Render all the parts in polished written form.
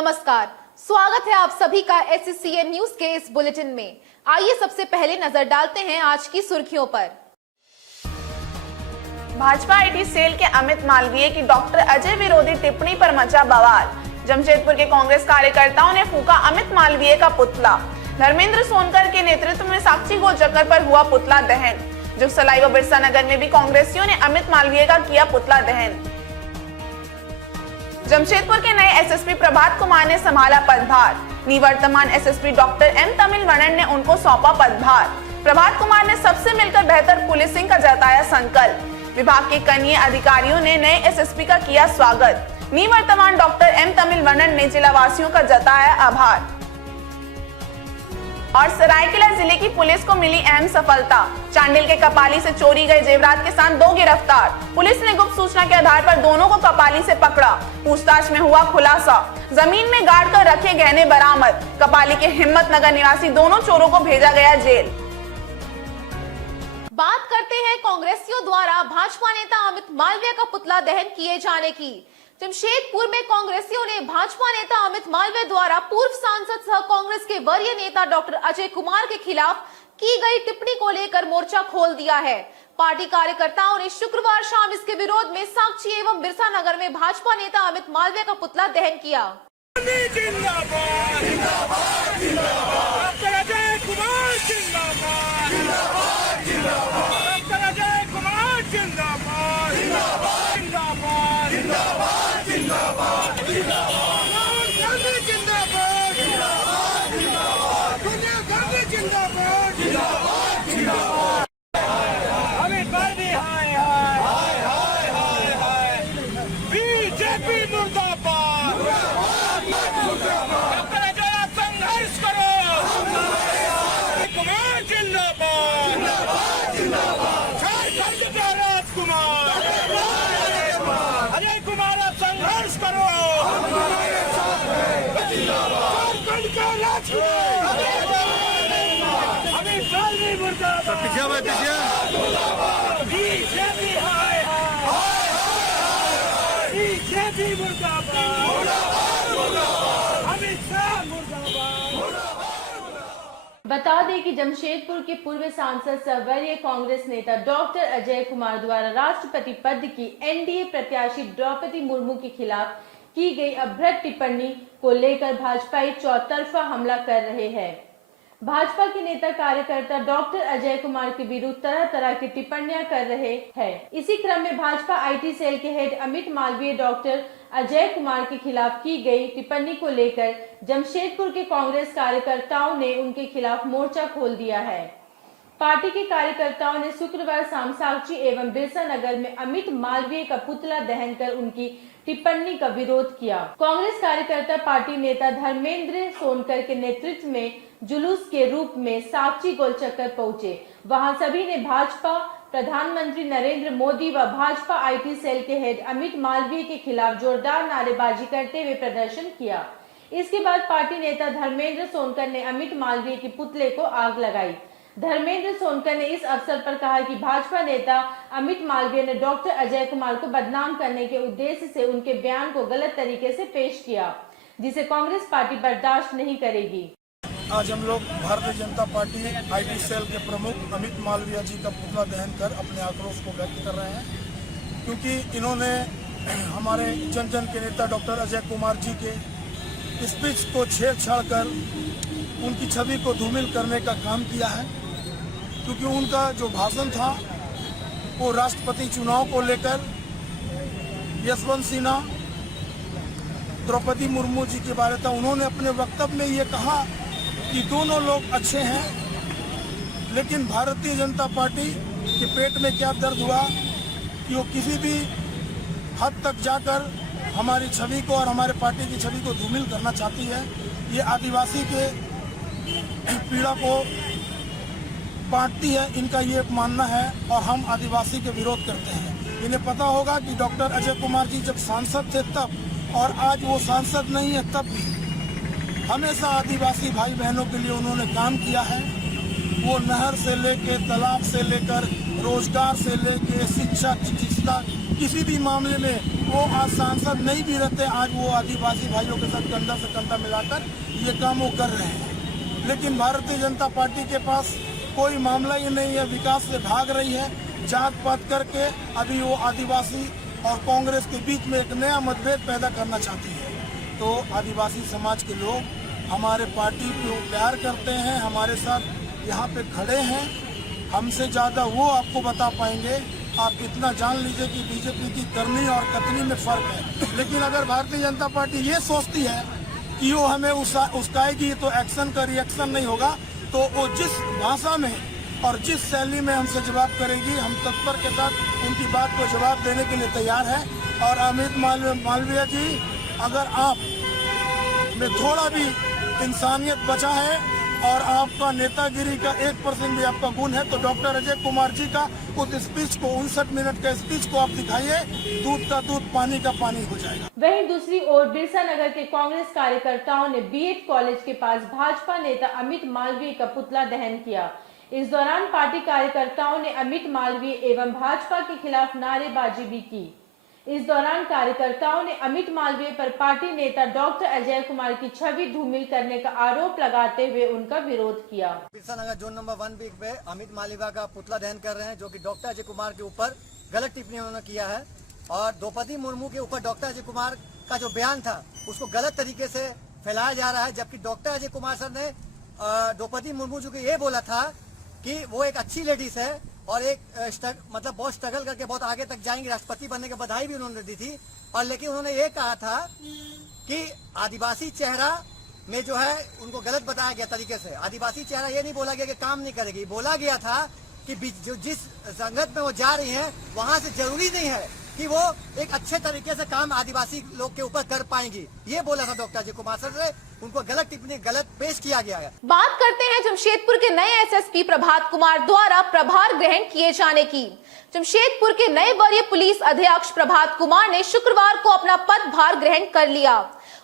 नमस्कार, स्वागत है आप सभी का SCN न्यूज के इस बुलेटिन में। आइए सबसे पहले नजर डालते हैं आज की सुर्खियों पर। भाजपा आईटी सेल के अमित मालवीय की डॉक्टर अजय विरोधी टिप्पणी पर मचा बवाल। जमशेदपुर के कांग्रेस कार्यकर्ताओं ने फूका अमित मालवीय का पुतला। धर्मेंद्र सोनकर के नेतृत्व में साक्षी गोचक्कर पर हुआ पुतला दहन। जुगसलाई व बिरसा नगर में भी कांग्रेसियों ने अमित मालवीय का किया पुतला दहन। जमशेदपुर के नए एसएसपी प्रभात कुमार ने संभाला पदभार। निवर्तमान एसएसपी डॉक्टर एम तमिलवणन ने उनको सौंपा पदभार। प्रभात कुमार ने सबसे मिलकर बेहतर पुलिसिंग का जताया संकल्प। विभाग के कनीय अधिकारियों ने नए एसएसपी का किया स्वागत। निवर्तमान डॉक्टर एम तमिलवणन ने जिला वासियों का जताया आभार। और सरायकेला जिले की पुलिस को मिली अहम सफलता। चांडिल के कपाली से चोरी गए जेवरात के साथ 2 गिरफ्तार। पुलिस ने गुप्त सूचना के आधार पर दोनों को कपाली से पकड़ा। पूछताछ में हुआ खुलासा। जमीन में गाड़ कर रखे गहने बरामद। कपाली के हिम्मत नगर निवासी दोनों चोरों को भेजा गया जेल। बात करते हैं कांग्रेसियों द्वारा भाजपा नेता अमित मालवीय का पुतला दहन किए जाने की। जमशेदपुर में कांग्रेसियों ने भाजपा नेता अमित मालवीय द्वारा पूर्व सांसद सह कांग्रेस के वरीय नेता डॉक्टर अजय कुमार के खिलाफ की गई टिप्पणी को लेकर मोर्चा खोल दिया है। पार्टी कार्यकर्ताओं ने शुक्रवार शाम इसके विरोध में साक्षी एवं बिरसा नगर में भाजपा नेता अमित मालवीय का पुतला दहन किया। बता दें कि जमशेदपुर के पूर्व सांसद सह वरीय कांग्रेस नेता डॉक्टर अजय कुमार द्वारा राष्ट्रपति पद की एनडीए प्रत्याशी द्रौपदी मुर्मू के खिलाफ की गई अभद्र टिप्पणी को लेकर भाजपाई चौतरफा हमला कर रहे हैं। भाजपा के नेता कार्यकर्ता डॉक्टर अजय कुमार के विरुद्ध तरह तरह की टिप्पणियां कर रहे हैं। इसी क्रम में भाजपा आईटी सेल के हेड अमित मालवीय डॉक्टर अजय कुमार के खिलाफ की गई टिप्पणी को लेकर जमशेदपुर के कांग्रेस कार्यकर्ताओं ने उनके खिलाफ मोर्चा खोल दिया है। पार्टी के कार्यकर्ताओं ने शुक्रवार शाम साक्षी एवं बिरसा नगर में अमित मालवीय का पुतला दहन कर उनकी टिप्पणी का विरोध किया। कांग्रेस कार्यकर्ता पार्टी नेता धर्मेंद्र सोनकर के नेतृत्व में जुलूस के रूप में साक्षी गोलचक्कर पहुंचे। वहां सभी ने भाजपा प्रधानमंत्री नरेंद्र मोदी व भाजपा आईटी सेल के हेड अमित मालवीय के खिलाफ जोरदार नारेबाजी करते हुए प्रदर्शन किया। इसके बाद पार्टी नेता धर्मेंद्र सोनकर ने अमित मालवीय के पुतले को आग लगाई। धर्मेंद्र सोनकर ने इस अवसर पर कहा कि भाजपा नेता अमित मालवीय ने डॉक्टर अजय कुमार को बदनाम करने के उद्देश्य से उनके बयान को गलत तरीके से पेश किया, जिसे कांग्रेस पार्टी बर्दाश्त नहीं करेगी। आज हम लोग Bharatiya Janata party IT cell के प्रमुख अमित मालवीय जी का पुतला दहन कर अपने आक्रोश को व्यक्त कर रहे हैं, क्योंकि इन्होंने हमारे जन जन के नेता डॉक्टर अजय कुमार जी के स्पीच को छेड़छाड़ कर उनकी छवि को धूमिल करने का काम किया है। क्योंकि उनका जो भाषण था वो राष्ट्रपति चुनाव को लेकर यशवंत सिन्हा, द्रौपदी मुर्मू जी के बारे था। उन्होंने अपने वक्तव्य में ये कहा कि दोनों लोग अच्छे हैं, लेकिन भारतीय जनता पार्टी के पेट में क्या दर्द हुआ कि वो किसी भी हद तक जाकर हमारी छवि को और हमारे पार्टी की छवि को धूमिल करना चाहती है। ये आदिवासी के पीड़ा को बांटती है, इनका ये मानना है और हम आदिवासी के विरोध करते हैं। इन्हें पता होगा कि डॉक्टर अजय कुमार जी जब सांसद थे तब और आज वो सांसद नहीं है तब भी हमेशा आदिवासी भाई बहनों के लिए उन्होंने काम किया है। वो नहर से लेकर तालाब से लेकर रोजगार से लेकर शिक्षा चिकित्सा किसी भी मामले में वो आज सांसद नहीं भी रहते, आज वो आदिवासी भाइयों के साथ कंधा से कंधा मिलाकर ये काम वो कर रहे हैं। लेकिन भारतीय जनता पार्टी के पास कोई मामला ही नहीं है, विकास से भाग रही है, जात पात करके अभी वो आदिवासी और कांग्रेस के बीच में एक नया मतभेद पैदा करना चाहती है। तो आदिवासी समाज के लोग हमारे पार्टी को प्यार करते हैं, हमारे साथ यहाँ पे खड़े हैं, हमसे ज़्यादा वो आपको बता पाएंगे। आप इतना जान लीजिए कि बीजेपी की करनी और कतनी में फर्क है। लेकिन अगर भारतीय जनता पार्टी ये सोचती है कि वो हमें उस्काएगी तो एक्शन का रिएक्शन नहीं होगा, तो वो जिस भाषा में और जिस शैली में हमसे जवाब करेगी, हम तत्पर के साथ उनकी बात को जवाब देने के लिए तैयार है। और अमित मालवीय जी, अगर आप में थोड़ा भी इंसानियत बचा है और आपका नेतागिरी का 1% भी आपका गुण है, तो डॉक्टर अजय कुमार जी का उस स्पीच को, 59 मिनट का स्पीच को आप दिखाइए, दूध का दूध पानी का पानी हो जाएगा। वहीं दूसरी ओर बिरसा नगर के कांग्रेस कार्यकर्ताओं ने बीएड कॉलेज के पास भाजपा नेता अमित मालवीय का पुतला दहन किया। इस दौरान पार्टी कार्यकर्ताओं ने अमित मालवीय एवं भाजपा के खिलाफ नारेबाजी भी की। इस दौरान कार्यकर्ताओं ने अमित मालवीय पर पार्टी नेता डॉक्टर अजय कुमार की छवि धूमिल करने का आरोप लगाते हुए उनका विरोध किया। बिरसा नगर जोन नंबर 1 बी पे अमित मालवीय का पुतला दहन कर रहे हैं, जो कि डॉक्टर अजय कुमार के ऊपर गलत टिप्पणी उन्होंने किया है। और द्रौपदी मुर्मू के ऊपर डॉक्टर अजय कुमार का जो बयान था उसको गलत तरीके से फैलाया जा रहा है, जबकि डॉक्टर अजय कुमार सर ने द्रौपदी मुर्मू जी को ये बोला था कि वो एक अच्छी लेडीज है और एक मतलब बहुत स्ट्रगल करके बहुत आगे तक जाएंगे, राष्ट्रपति बनने की बधाई भी उन्होंने दी थी। और लेकिन उन्होंने ये कहा था कि आदिवासी चेहरा में जो है उनको गलत बताया गया तरीके से। आदिवासी चेहरा ये नहीं बोला गया कि काम नहीं करेगी, बोला गया था कि जो जिस संगत में वो जा रही हैं वहां से जरूरी नहीं है कि वो एक अच्छे तरीके से काम आदिवासी लोग के ऊपर कर पाएंगी, ये बोला था डॉक्टर अजय कुमार सर से। उनको गलत टिप्पणी गलत पेश किया गया है। बात करते हैं जमशेदपुर के नए एसएसपी प्रभात कुमार द्वारा प्रभार ग्रहण किए जाने की। जमशेदपुर के नए वरीय पुलिस अधीक्षक प्रभात कुमार ने शुक्रवार को अपना पदभार ग्रहण कर लिया।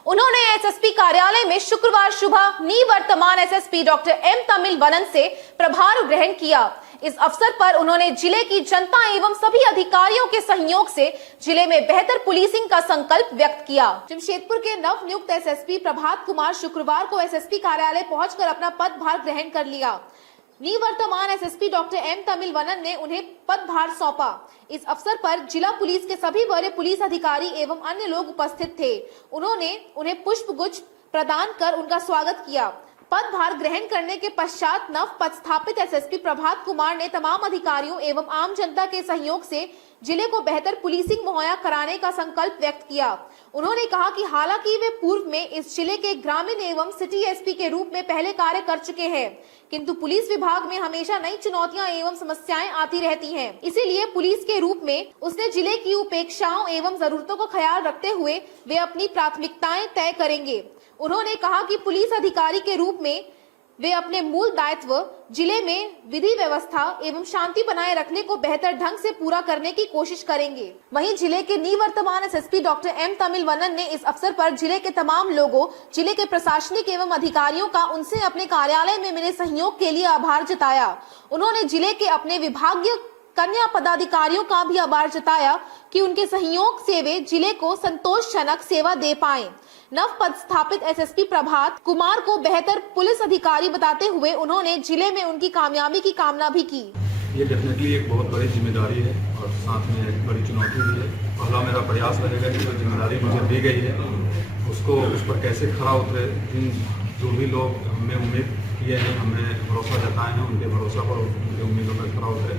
उन्होंने एसएसपी कार्यालय में शुक्रवार सुबह निवर्तमान एसएसपी डॉक्टर एम तमिलवनन से प्रभार ग्रहण किया। इस अवसर पर उन्होंने जिले की जनता एवं सभी अधिकारियों के सहयोग से जिले में बेहतर पुलिसिंग का संकल्प व्यक्त किया। जमशेदपुर के नवनियुक्त एसएसपी प्रभात कुमार शुक्रवार को एसएसपी कार्यालय पहुंचकर अपना पदभार ग्रहण कर लिया। निवर्तमान एसएसपी डॉक्टर एम तमिलवनन ने उन्हें पदभार सौंपा। इस अवसर पर जिला पुलिस के सभी वरीय पुलिस अधिकारी एवं अन्य लोग उपस्थित थे। उन्होंने उन्हें पुष्प गुच्छ प्रदान कर उनका स्वागत किया। पदभार ग्रहण करने के पश्चात नव पदस्थापित एसएसपी प्रभात कुमार ने तमाम अधिकारियों एवं आम जनता के सहयोग से जिले को बेहतर पुलिसिंग मुहैया कराने का संकल्प व्यक्त किया। उन्होंने कहा कि हालांकि वे पूर्व में इस जिले के ग्रामीण एवं सिटी एसपी के रूप में पहले कार्य कर चुके हैं, किंतु पुलिस विभाग में हमेशा नई चुनौतियां एवं समस्याएं आती रहती हैं। इसीलिए पुलिस के रूप में उसने जिले की उपेक्षाओं एवं जरूरतों का ख्याल रखते हुए वे अपनी प्राथमिकताएं तय करेंगे। उन्होंने कहा कि पुलिस अधिकारी के रूप में वे अपने मूल दायित्व जिले में विधि व्यवस्था एवं शांति बनाए रखने को बेहतर ढंग से पूरा करने की कोशिश करेंगे। वहीं जिले के निवर्तमान एसएसपी डॉक्टर एम तमिलवनन ने इस अवसर पर जिले के तमाम लोगों, जिले के प्रशासनिक एवं अधिकारियों का उनसे अपने कार्यालय में मिले सहयोग के लिए आभार जताया। उन्होंने जिले के अपने विभागीय कन्या पदाधिकारियों का भी आभार जताया कि उनके सहयोग से वे जिले को संतोषजनक सेवा दे पाए। नव पदस्थापित एसएसपी प्रभात कुमार को बेहतर पुलिस अधिकारी बताते हुए उन्होंने जिले में उनकी कामयाबी की कामना भी की। ये डेफिनेटली एक बहुत बड़ी जिम्मेदारी है और साथ में एक बड़ी चुनौती भी है। पहला मेरा प्रयास रहेगा कि जो जिम्मेदारी मुझे दी गई है उसको उस पर कैसे खरा उतरे। जो भी लोग हमें उम्मीद किए हैं, हमें भरोसा जताए हैं, उनके भरोसा पर उनके उम्मीदों पर खरा उतरे।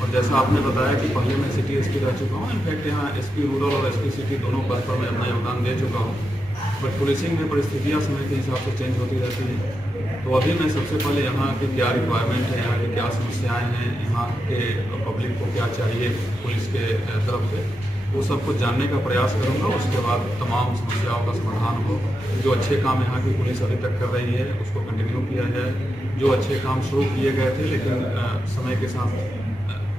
और जैसा आपने बताया कि पहले मैं सिटी एसपी रह चुका हूँ, इनफैक्ट यहाँ एसपी रूरल और एसपी सिटी दोनों पद पर मैं अपना योगदान दे चुका हूँ। बट पुलिसिंग में परिस्थितियाँ समय के हिसाब से चेंज होती रहती हैं। तो अभी मैं सबसे पहले यहाँ की क्या रिक्वायरमेंट है, यहाँ की क्या समस्याएं हैं, यहाँ के पब्लिक को क्या चाहिए पुलिस के तरफ से, वो सब कुछ जानने का प्रयास करूँगा। उसके बाद तमाम समस्याओं का समाधान हो। जो अच्छे काम यहाँ की पुलिस अभी तक कर रही है उसको कंटिन्यू किया जाए। जो अच्छे काम शुरू किए गए थे लेकिन समय के साथ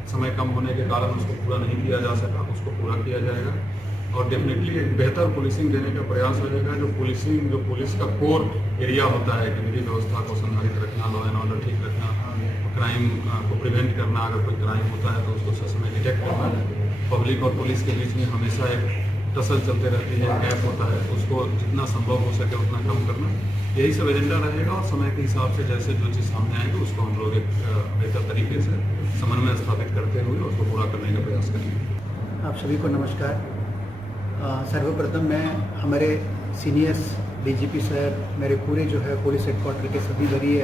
समय कम होने के कारण उसको पूरा नहीं किया जा सका, उसको पूरा किया जाएगा। और डेफिनेटली एक बेहतर पुलिसिंग देने का प्रयास रहेगा। जो पुलिस का कोर एरिया होता है कि विधि व्यवस्था को संधारित रखना, लॉ एंड ऑर्डर ठीक रखना, क्राइम को प्रिवेंट करना, अगर कोई क्राइम होता है तो उसको ससमय डिटेक्ट करना, पब्लिक और पुलिस के बीच में हमेशा एक टसल चलते रहती है, गैप होता है, उसको जितना संभव हो सके उतना कम करना, यही सब एजेंडा रहेगा। और समय के हिसाब से जैसे जो चीज़ सामने आएगी उसको हम लोग एक बेहतर तरीके से समन्वय स्थापित करते हुए उसको पूरा करने का प्रयास करेंगे। आप सभी को नमस्कार। सर्वप्रथम मैं हमारे सीनियर्स डीजीपी सर, मेरे पूरे जो है पुलिस हेडक्वार्टर के सभी वरीय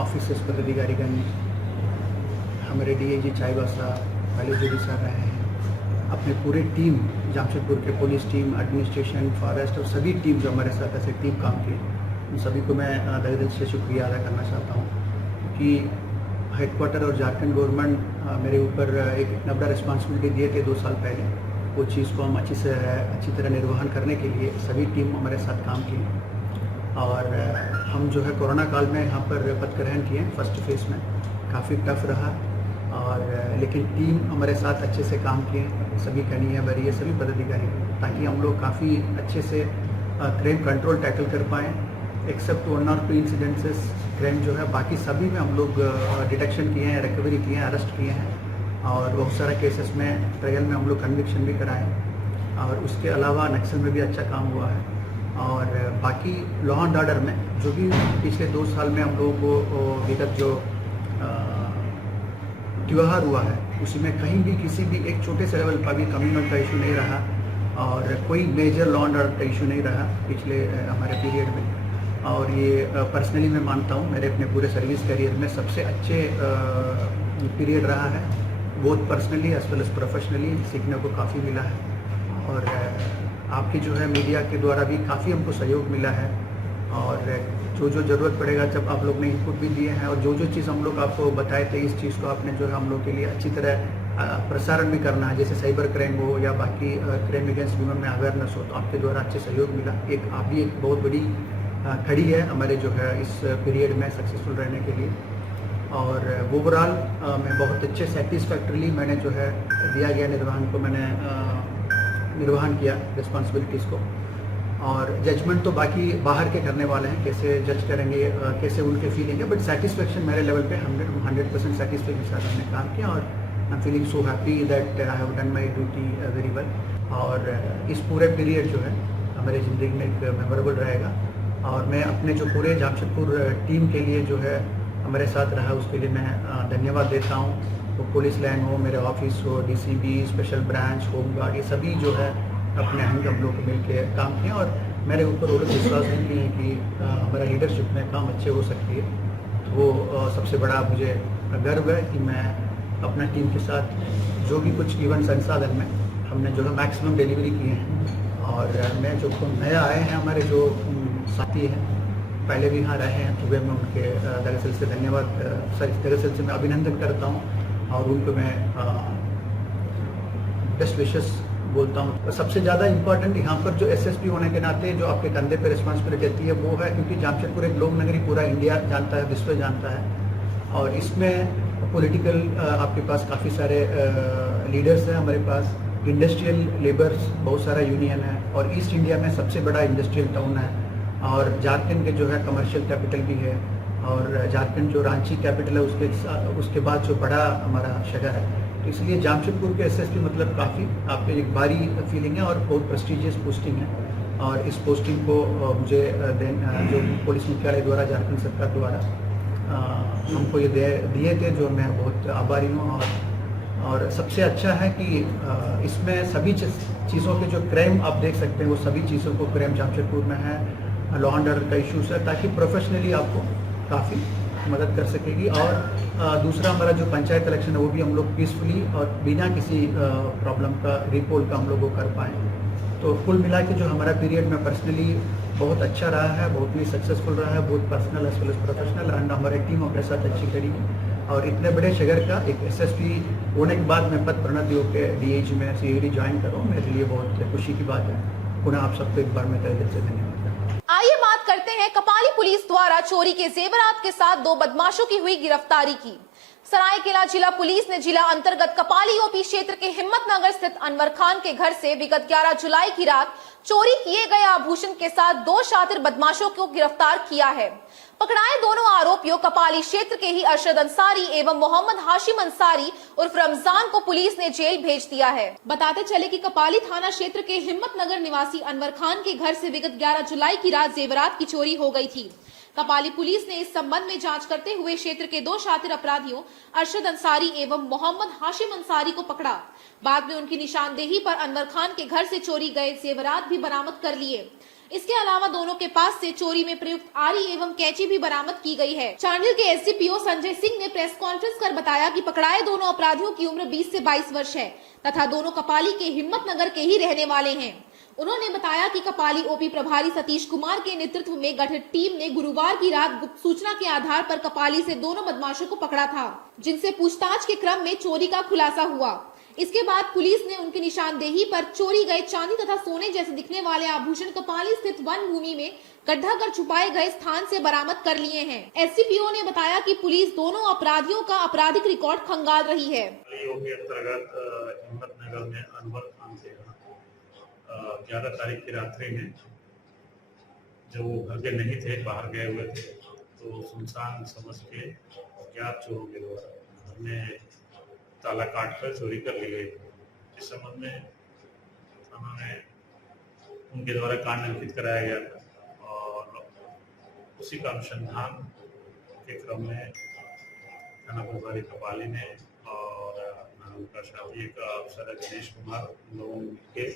ऑफिसर्स पदाधिकारीगण, हमारे डीआईजी चाईबासा पहले जो भी सर रहे हैं, अपने पूरे टीम जमशेदपुर के पुलिस टीम, एडमिनिस्ट्रेशन, फॉरेस्ट और सभी टीम जो हमारे साथ ऐसे टीम काम की, उन सभी को मैं तहे दिल से शुक्रिया अदा करना चाहता हूँ कि हेडक्वार्टर और झारखंड गवर्नमेंट मेरे ऊपर एक इतना बड़ा रिस्पॉन्सिबिलिटी दिए थे 2 साल पहले। वो चीज़ को हम अच्छी तरह निर्वहन करने के लिए सभी टीम हमारे साथ काम की और हम जो है कोरोना काल में यहाँ पर पद ग्रहण किए फर्स्ट फेज में। काफ़ी टफ रहा और लेकिन टीम हमारे साथ अच्छे से काम किए, सभी कनीय वरीय सभी पदाधिकारी, ताकि हम लोग काफ़ी अच्छे से क्राइम कंट्रोल टैकल कर पाएँ। एक्सेप्ट 1 और 2 इंसिडेंसेस क्राइम जो है, बाकी सभी में हम लोग डिटेक्शन किए हैं, रिकवरी किए हैं, अरेस्ट किए हैं और बहुत सारे केसेस में ट्रायल में हम लोग कन्विक्शन भी कराएं। और उसके अलावा नक्सल में भी अच्छा काम हुआ है। और बाकी लॉ एंड ऑर्डर में जो भी पिछले 2 साल में हम लोगों को विगत जो त्यौहार हुआ है, उसी में कहीं भी किसी भी एक छोटे से लेवल पर भी कम्युनिटी का इशू नहीं रहा और कोई मेजर लॉ एंड ऑर्डर का इशू नहीं रहा पिछले हमारे पीरियड में। और ये पर्सनली मैं मानता हूँ मेरे अपने पूरे सर्विस करियर में सबसे अच्छे पीरियड रहा है, बहुत personally as well as professionally सीखने को काफ़ी मिला है। और आपकी जो है मीडिया के द्वारा भी काफ़ी हमको सहयोग मिला है और जो ज़रूरत पड़ेगा जब आप लोग ने इनपुट भी दिए हैं और जो चीज़ हम लोग आपको बताए थे, इस चीज़ को आपने जो है हम लोग के लिए अच्छी तरह प्रसारण भी करना है, जैसे साइबर क्राइम हो या बाकी क्राइम अगेंस्ट वुमेन में अवेयरनेस हो, तो आपके द्वारा अच्छे सहयोग मिला। आप भी एक बहुत बड़ी खड़ी है हमारे जो है इस पीरियड में सक्सेसफुल रहने के लिए। और ओवरऑल मैं बहुत अच्छे सेटिस्फैक्टरली मैंने जो है दिया गया निर्वहन को मैंने निर्वहन किया रिस्पॉन्सिबिलिटीज़ को। और जजमेंट तो बाकी बाहर के करने वाले हैं, कैसे जज करेंगे, कैसे उनके फीलिंग है, बट सेटिस्फेक्शन मेरे लेवल पे 100% सेटिस्फेक्शन के साथ हमने काम किया और I am feeling so happy that I have done my duty very well. और इस पूरे पीरियड जो है हमारी ज़िंदगी में एक मेमोरेबल रहेगा और मैं अपने जो पूरे जमशेदपुर टीम के लिए जो है हमारे साथ रहा उसके लिए मैं धन्यवाद देता हूँ। तो पुलिस लाइन हो, मेरे ऑफिस हो, डीसीबी, स्पेशल ब्रांच, होमगार्ड, ये सभी जो है अपने हम लोग मिल के काम किए और मेरे ऊपर और विश्वास नहीं किए कि हमारा लीडरशिप में काम अच्छे हो सकती है। तो वो सबसे बड़ा मुझे गर्व है कि मैं अपना टीम के साथ जो भी कुछ गिवन संसाधन में हमने जो है मैक्सिमम डिलीवरी किए हैं। और मैं जो नया आए हैं हमारे जो साथी हैं, पहले भी यहाँ रहे हैं, तो वे मैं उनके दरअसल से धन्यवाद दरअसल से मैं अभिनंदन करता हूँ और उनको मैं बेस्ट विशेस बोलता हूँ। सबसे ज़्यादा इम्पोर्टेंट यहाँ पर जो एसएसपी होने के नाते जो आपके कंधे पे रिस्पॉन्सिबिलिटी रहती है वो है, क्योंकि जमशेदपुर एक लोक नगरी पूरा इंडिया जानता है, विश्व जानता है। और इसमें पॉलिटिकल आपके पास काफ़ी सारे लीडर्स हैं, हमारे पास इंडस्ट्रियल लेबर्स बहुत सारा यूनियन है और ईस्ट इंडिया में सबसे बड़ा इंडस्ट्रियल टाउन है और झारखंड के जो है कमर्शियल कैपिटल भी है और झारखंड जो रांची कैपिटल है उसके बाद जो बड़ा हमारा शहर है। तो इसलिए जमशेदपुर के एसएसपी मतलब काफ़ी आपके एक भारी फीलिंग है और बहुत प्रेस्टिजियस पोस्टिंग है। और इस पोस्टिंग को मुझे जो पुलिस मुख्यालय द्वारा झारखंड सरकार द्वारा हमको ये दिए थे, जो मैं बहुत आभारी हूँ। और सबसे अच्छा है कि इसमें सभी चीज़ों के जो क्राइम आप देख सकते हैं वो सभी चीज़ों को क्राइम जमशेदपुर में है, लॉ एंड ऑर्डर का इशूज़ है, ताकि प्रोफेशनली आपको काफ़ी मदद कर सकेगी। और दूसरा हमारा जो पंचायत इलेक्शन है वो भी हम लोग पीसफुली और बिना किसी प्रॉब्लम का रिपोल का हम लोग को कर पाएँ। तो कुल मिला के जो हमारा पीरियड में पर्सनली बहुत अच्छा रहा है, बहुत ही सक्सेसफुल रहा है, बहुत personal as well as professional. And हमारी टीम अपने साथ अच्छी करी और इतने बड़े शहर का एक एसएसपी होने के बाद मैं पद प्रोन्नति होकर डीएजी में सीआईडी ज्वाइन करूँ, मेरे लिए बहुत खुशी की बात है। पुनः आप सबको एक बार मैं तहे दिल से धन्यवाद। आइए बात करते हैं कपाली पुलिस द्वारा चोरी के जेवरात के साथ 2 बदमाशों की हुई गिरफ्तारी की। सरायकेला जिला पुलिस ने जिला अंतर्गत कपाली ओपी क्षेत्र के हिम्मतनगर स्थित अनवर खान के घर से विगत 11 जुलाई की रात चोरी किए गए आभूषण के साथ 2 शातिर बदमाशों को गिरफ्तार किया है। पकड़ाए दोनों आरोपियों कपाली क्षेत्र के ही अरशद अंसारी एवं मोहम्मद हाशिम अंसारी उर्फ रमजान को पुलिस ने जेल भेज दिया है। बताते चले कि कपाली थाना क्षेत्र के हिम्मतनगर निवासी अनवर खान के घर से विगत 11 जुलाई की रात जेवरात की चोरी हो गई थी। कपाली पुलिस ने इस संबंध में जांच करते हुए क्षेत्र के 2 शातिर अपराधियों अरशद अंसारी एवं मोहम्मद हाशिम अंसारी को पकड़ा। बाद में उनकी निशानदेही पर अनवर खान के घर से चोरी गए जेवरात भी बरामद कर लिए। इसके अलावा दोनों के पास से चोरी में प्रयुक्त आरी एवं कैंची भी बरामद की गई है। चांडिल के एसडीपीओ संजय सिंह ने प्रेस कॉन्फ्रेंस कर बताया कि पकड़ाए दोनों अपराधियों की उम्र 20 से 22 वर्ष है तथा दोनों कपाली के हिम्मतनगर के ही रहने वाले हैं। उन्होंने बताया कि कपाली ओपी प्रभारी सतीश कुमार के नेतृत्व में गठित टीम ने गुरुवार की रात गुप्त सूचना के आधार पर कपाली से दोनों बदमाशों को पकड़ा था, जिनसे पूछताछ के क्रम में चोरी का खुलासा हुआ। इसके बाद पुलिस ने उनकी निशानदेही पर चोरी गए चांदी तथा सोने जैसे दिखने वाले आभूषण कपाली स्थित वन भूमि में गड्ढा कर छुपाए गए स्थान से बरामद कर लिए हैं। एसडीपीओ ने बताया कि पुलिस दोनों अपराधियों का आपराधिक रिकॉर्ड खंगाल रही है। अंतर्गत हिम्मतनगर में अनवर खान से 11 तारीख की रात्रि में जब वो घर के नहीं थे, बाहर गए हुए थे, तो सुनसान समझ के अज्ञात चोरों के द्वारा घर में ताला काट कर चोरी कर ली गई। इस संबंध में थाना में उनके द्वारा कांड अंकित कराया गया था और उसी का अनुसंधान के क्रम में थाना प्रभारी कपाली ने और उनका शादी का अफसर गणेश कुमार लोगों के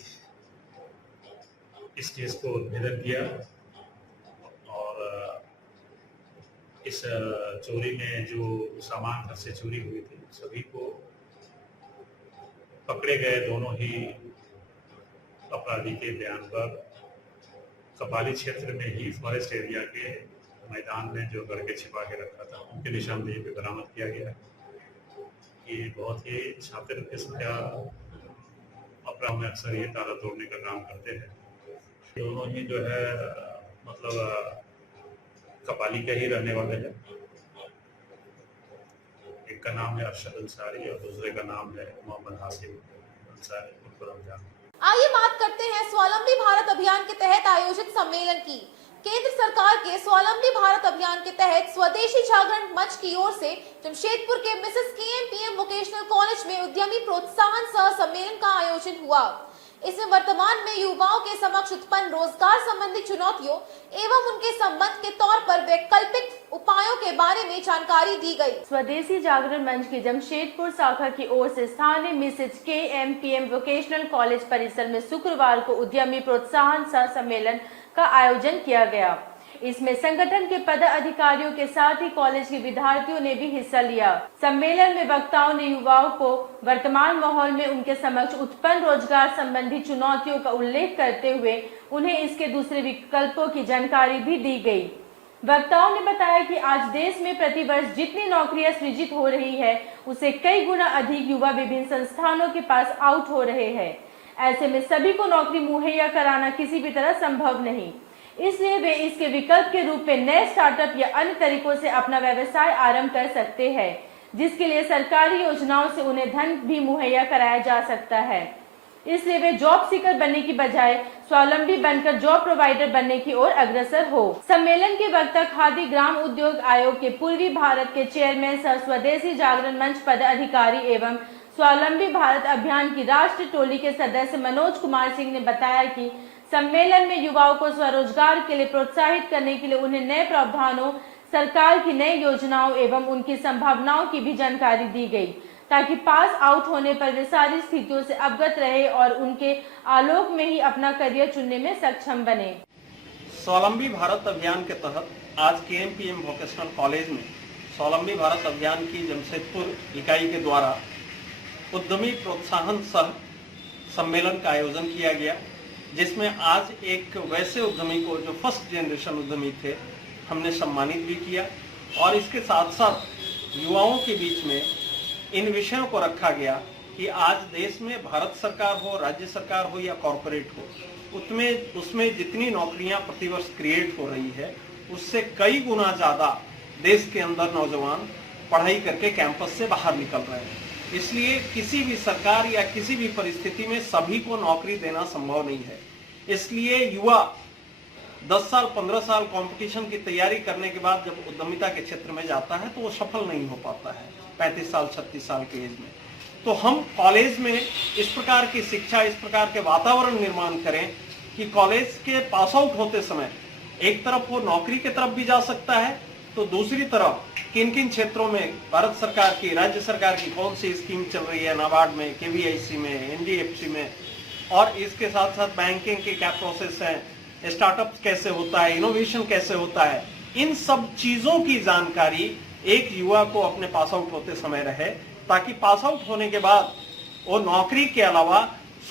इस केस को उद्भेदन किया और इस चोरी में जो सामान घर से चोरी हुई थी सभी को पकड़े गए दोनों ही अपराधी के बयान पर कपाली क्षेत्र में ही फॉरेस्ट एरिया के मैदान में जो गड़ के छिपा के रखा था उनके निशानदेही पे बरामद किया गया। ये बहुत ही शातिर किस्म का अपराध में अक्सर ये ताला तोड़ने का काम करते हैं। दोनों ही जो है मतलब कपाली के ही रहने वाले हैं। एक का नाम है अरशद अंसारी और दूसरे का नाम है मोहम्मद हाशिम अंसारी। आइए बात करते हैं स्वावलंबी भारत अभियान के तहत आयोजित सम्मेलन की। केंद्र सरकार के स्वावलंबी भारत अभियान के तहत स्वदेशी जागरण मंच की ओर से जमशेदपुर के मिसेस केएमपीएम वोकेशनल कॉलेज में उद्यमी प्रोत्साहन सह सम्मेलन का आयोजन हुआ। इसमें वर्तमान में युवाओं के समक्ष उत्पन्न रोजगार संबंधी चुनौतियों एवं उनके संबंध के तौर पर वैकल्पिक उपायों के बारे में जानकारी दी गई। स्वदेशी जागरण मंच की जमशेदपुर शाखा की ओर से स्थानीय मिसेज केएमपीएम वोकेशनल कॉलेज परिसर में शुक्रवार को उद्यमी प्रोत्साहन सह सम्मेलन का आयोजन किया गया। इसमें संगठन के पदाधिकारियों के साथ ही कॉलेज के विद्यार्थियों ने भी हिस्सा लिया। सम्मेलन में वक्ताओं ने युवाओं को वर्तमान माहौल में उनके समक्ष उत्पन्न रोजगार संबंधी चुनौतियों का उल्लेख करते हुए उन्हें इसके दूसरे विकल्पों की जानकारी भी दी गई। वक्ताओं ने बताया कि आज देश में प्रतिवर्ष जितनी नौकरियां सृजित हो रही है उससे कई गुना अधिक युवा विभिन्न संस्थानों के पास आउट हो रहे हैं। ऐसे में सभी को नौकरी मुहैया कराना किसी भी तरह संभव नहीं, इसलिए वे इसके विकल्प के रूप में नए स्टार्टअप या अन्य तरीकों से अपना व्यवसाय आरंभ कर सकते हैं, जिसके लिए सरकारी योजनाओं से उन्हें धन भी मुहैया कराया जा सकता है। इसलिए वे जॉब सीकर बनने की बजाय स्वावलंबी बनकर जॉब प्रोवाइडर बनने की ओर अग्रसर हो। सम्मेलन के वक्ता खादी ग्राम उद्योग आयोग के पूर्वी भारत के चेयरमैन सह स्वदेशी जागरण मंच पदाधिकारी एवं स्वावलंबी भारत अभियान की राष्ट्रीय टोली के सदस्य मनोज कुमार सिंह ने बताया कि सम्मेलन में युवाओं को स्वरोजगार के लिए प्रोत्साहित करने के लिए उन्हें नए प्रावधानों, सरकार की नई योजनाओं एवं उनकी संभावनाओं की भी जानकारी दी गई, ताकि पास आउट होने पर वे सारी स्थितियों से अवगत रहे और उनके आलोक में ही अपना करियर चुनने में सक्षम बने। स्वावलंबी भारत अभियान के तहत आज केएमपीएम वोकेशनल कॉलेज में स्वावलंबी भारत अभियान की जमशेदपुर इकाई के द्वारा उद्यमी प्रोत्साहन सह सम्मेलन का आयोजन किया गया, जिसमें आज एक वैसे उद्यमी को जो फर्स्ट जनरेशन उद्यमी थे हमने सम्मानित भी किया और इसके साथ साथ युवाओं के बीच में इन विषयों को रखा गया कि आज देश में भारत सरकार हो, राज्य सरकार हो या कॉरपोरेट हो, उसमें जितनी नौकरियां प्रतिवर्ष क्रिएट हो रही है उससे कई गुना ज़्यादा देश के अंदर नौजवान पढ़ाई करके कैंपस से बाहर निकल रहे हैं। इसलिए किसी भी सरकार या किसी भी परिस्थिति में सभी को नौकरी देना संभव नहीं है। इसलिए युवा 10 साल 15 साल कंपटीशन की तैयारी करने के बाद जब उद्यमिता के क्षेत्र में जाता है तो वो सफल नहीं हो पाता है 35 साल 36 साल के एज में। तो हम कॉलेज में इस प्रकार की शिक्षा, इस प्रकार के वातावरण निर्माण करें कि कॉलेज के पास आउट होते समय एक तरफ वो नौकरी की तरफ भी जा सकता है, तो दूसरी तरफ किन किन क्षेत्रों में भारत सरकार की, राज्य सरकार की कौन सी स्कीम चल रही है, नाबार्ड में, केवीआईसी में, एनडीएफसी में, और इसके साथ साथ बैंकिंग की क्या प्रोसेस है, स्टार्टअप कैसे होता है, इनोवेशन कैसे होता है, इन सब चीजों की जानकारी एक युवा को अपने पास आउट होते समय रहे, ताकि पास आउट होने के बाद वो नौकरी के अलावा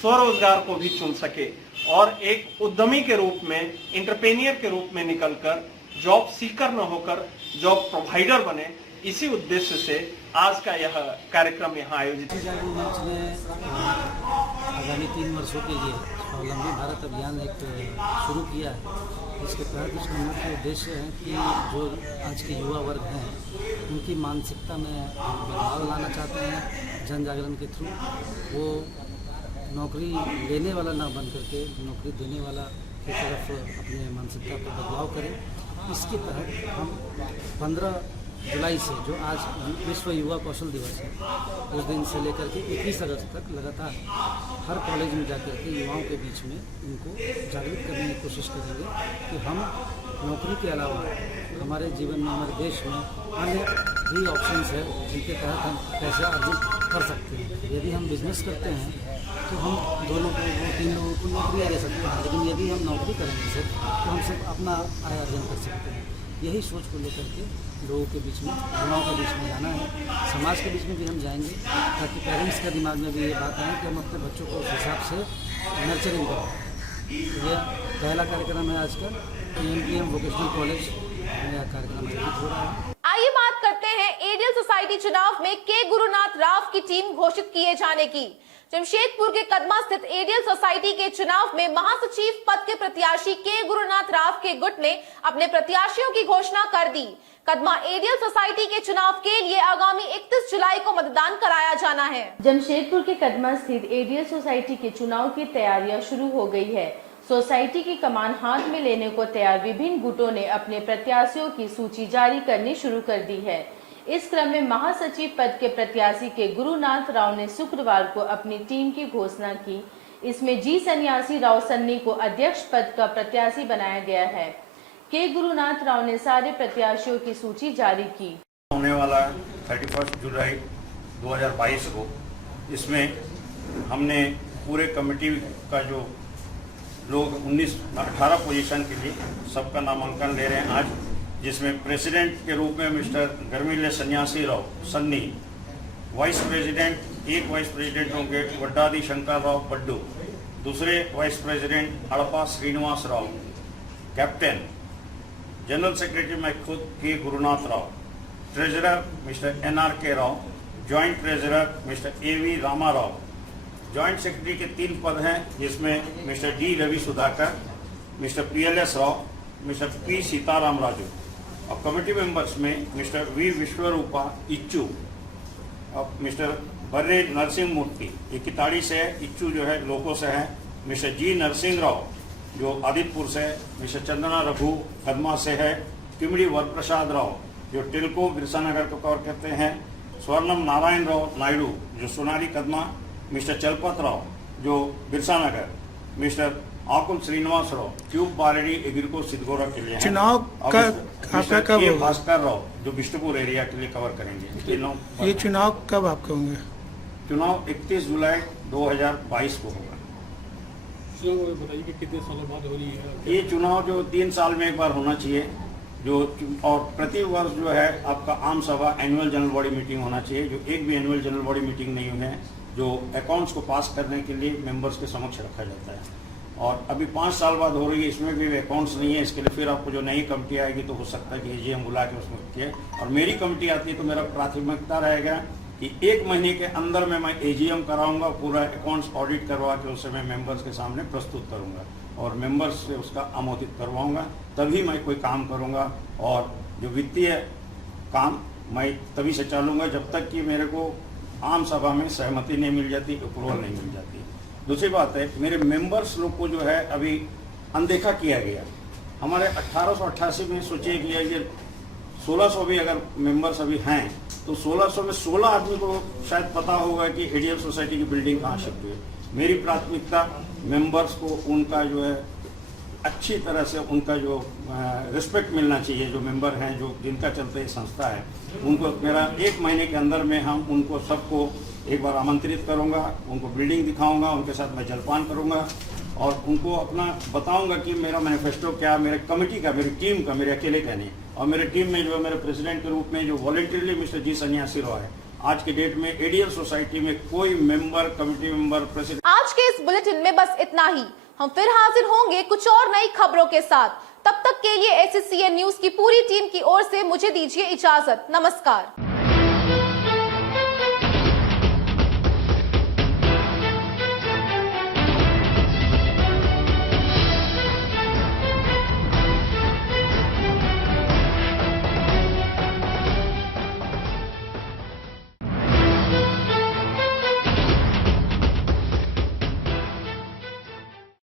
स्वरोजगार को भी चुन सके और एक उद्यमी के रूप में, एंटरप्रेन्योर के रूप में निकलकर जॉब सीकर न होकर जॉब प्रोवाइडर बने। इसी उद्देश्य से आज का यह कार्यक्रम यहाँ आयोजित है। मंच ने आगामी 3 वर्षों के लिए स्वावलंबी भारत अभियान एक शुरू किया है। इसके तहत इसका मुख्य उद्देश्य है कि जो आज के युवा वर्ग हैं उनकी मानसिकता में बदलाव लाना चाहते हैं। जन जागरण के थ्रू वो नौकरी लेने वाला ना बन करके नौकरी देने वाला की तरफ अपने मानसिकता पर बदलाव करें। इसके तहत हम 15 जुलाई से, जो आज विश्व युवा कौशल दिवस है, उस दिन से लेकर के 21 अगस्त तक लगातार हर कॉलेज में जाकर के युवाओं के बीच में उनको जागरूक करने की कोशिश करेंगे कि हम नौकरी के अलावा हमारे जीवन में, हमारे देश में अन्य भी ऑप्शंस है जिनके तहत हम पैसे अर्जित कर सकते हैं। यदि हम बिजनेस करते हैं तो हम 2 लोगों को 3 लोगों को नौकरियाँ दे सकते हैं, लेकिन यदि हम नौकरी करेंगे सिर्फ तो हम सिर्फ अपना आय अर्जन कर सकते हैं। यही सोच को लेकर के लोगों के बीच में, युवाओं के बीच में जाना है। समाज के बीच में भी हम जाएंगे ताकि पेरेंट्स के दिमाग में भी ये बात आए कि हम अपने बच्चों को उस हिसाब से नर्चरिंग करें। ये पहला कार्यक्रम है आज का केएमपीएम वोकेशनल कॉलेज में यह कार्यक्रम आयोजित हो रहा है। आइए बात करते हैं एडियल सोसाइटी चुनाव में के गुरुनाथ राव की टीम घोषित किए जाने की। जमशेदपुर के कदमा स्थित एडियल सोसाइटी के चुनाव में महासचिव पद के प्रत्याशी के गुरुनाथ राव के गुट ने अपने प्रत्याशियों की घोषणा कर दी। कदमा एडियल सोसाइटी के चुनाव के लिए आगामी 31 जुलाई को मतदान कराया जाना है। जमशेदपुर के कदमा स्थित एडियल सोसाइटी के चुनाव की तैयारियां शुरू हो गई है। सोसाइटी की कमान हाथ में लेने को तैयार विभिन्न गुटों ने अपने प्रत्याशियों की सूची जारी करनी शुरू कर दी है। इस क्रम में महासचिव पद के प्रत्याशी के गुरुनाथ राव ने शुक्रवार को अपनी टीम की घोषणा की। इसमें जी सन्यासी राव सन्नी को अध्यक्ष पद का प्रत्याशी बनाया गया है। के गुरुनाथ राव ने सारे प्रत्याशियों की सूची जारी की। होने वाला 31 जुलाई 2022 को इसमें हमने पूरे कमेटी का जो लोग 18 पोजीशन के लिए सबका नामांकन ले रहे हैं आज, जिसमें प्रेसिडेंट के रूप में mister Garmile Sanyasi Rao Sunny, vice president एक वाइस प्रेसिडेंट होंगे वड्डादी शंकर राव पड्डू, दूसरे vice president Adapa Srinivas Rao, captain general secretary मैं खुद K Gurunath Rao, treasurer mister NRK Rao, joint treasurer mister AV Rama Rao, joint secretary के 3 पद हैं जिसमें mister D Ravi Sudhakar, mister PLS Rao, mister P Sitaram Raju, और कमेटी मेंबर्स में मिस्टर V विश्वरूपा इच्चू और मिस्टर बर्रे नरसिंह मूर्ति, ये किताड़ी से है, इच्चू जो है लोको से है, मिस्टर G नरसिंह राव जो आदितपुर से है, मिस्टर चंदना रघु कदमा से है, किमड़ी वरप्रसाद राव जो टिल्को बिरसा नगर को कवर करते हैं, स्वर्णम नारायण राव नायडू जो सोनारी कदमा, मिस्टर चलपत राव जो बिरसा नगर, मिस्टर आकुल श्रीनिवास राव ट्यूब बारेडी एग्रीको सिद्धगोरा के लिए चुनाव का आपका कब होगा? भास्कर राव जो बिष्टुपुर एरिया के लिए कवर करेंगे। ये चुनाव कब आपके होंगे? चुनाव 31 जुलाई 2022 को होगा। बताइए कि कितने सालों बाद हो रही है ये चुनाव? जो 3 साल में एक बार होना चाहिए जो, और प्रति वर्ष जो है आपका आम सभा एनुअल जनरल बॉडी मीटिंग होना चाहिए, जो एक भी एनुअल जनरल बॉडी मीटिंग नहीं हुई है, जो अकाउंट्स को पास करने के लिए मेंबर्स के समक्ष रखा जाता है। और अभी 5 साल बाद हो रही है, इसमें भी अकाउंट्स नहीं है। इसके लिए फिर आपको जो नई कमेटी आएगी तो हो सकता है कि AGM बुला के उसमें किए, और मेरी कमेटी आती है तो मेरा प्राथमिकता रहेगा कि 1 महीने के अंदर में मैं AGM कराऊंगा, पूरा अकाउंट्स ऑडिट करवा के उसे मैं मेंबर्स के सामने प्रस्तुत करूंगा और मेंबर्स से उसका आमोदित करवाऊंगा, तभी मैं कोई काम करूंगा। और जो वित्तीय काम मैं तभी से चलूँगा जब तक कि मेरे को आम सभा में सहमति नहीं मिल जाती, अप्रूवल नहीं मिल जाती। दूसरी बात है, मेरे मेंबर्स लोग को जो है अभी अनदेखा किया गया। हमारे 1888 में सोचिए कि ये 1600 भी अगर मेंबर्स अभी हैं तो 1600 में 16 आदमी को शायद पता होगा कि एडीएल सोसाइटी की बिल्डिंग कहाँ शिफ्ट हुई। मेरी प्राथमिकता मेंबर्स को उनका जो है अच्छी तरह से उनका जो रिस्पेक्ट मिलना चाहिए। जो मेंबर हैं, जो जिनका चलते संस्था है, उनको मेरा 1 महीने के अंदर में हम उनको सबको एक बार आमंत्रित करूंगा, उनको बिल्डिंग दिखाऊंगा, उनके साथ मैं जलपान करूंगा और उनको अपना बताऊंगा कि मेरा मैनिफेस्टो क्या, मेरे कमेटी का, मेरी टीम का, मेरे अकेले का नहीं। और मेरे टीम में जो मेरे प्रेसिडेंट के रूप में जो वॉलंटियरली मिस्टर जी सन्यासी रॉय है, आज के डेट में एडीएल सोसाइटी में कोई मेंबर, कमेटी मेंबर, प्रेसिडेंट। आज के इस बुलेटिन में बस इतना ही। हम फिर हाजिर होंगे कुछ और नई खबरों के साथ। तब तक के लिए SSCN न्यूज की पूरी टीम की ओर से मुझे दीजिए इजाजत। नमस्कार।